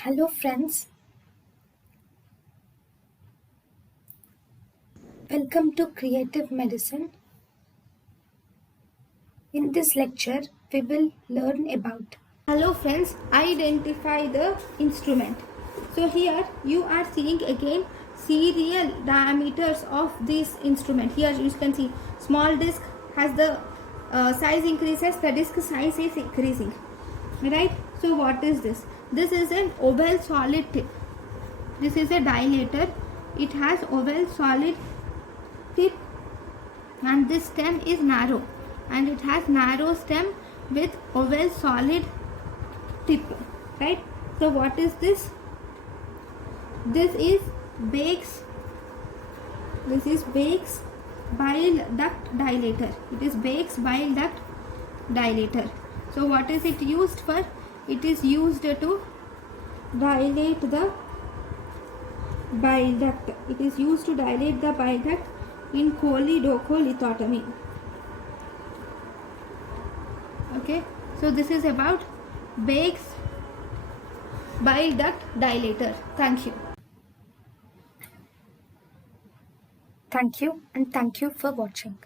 Hello friends, welcome to Creative Medicine. In this lecture, we will learn about. Hello friends, identify the instrument. So here you are seeing again serial diameters of this instrument. Here you can see small disc has the size increases, the disc size is increasing. Right? So what is this? This is an oval solid tip. This is a dilator. It has oval solid tip and this stem is narrow and it has narrow stem with oval solid tip, right? So what is this? This is Bake's bile duct dilator. It is Bake's bile duct dilator. So what is it used for? It is used to dilate the bile duct. It is used to dilate the bile duct in cholecystectomy. Okay, so this is about Bake's bile duct dilator. Thank you. Thank you and thank you for watching.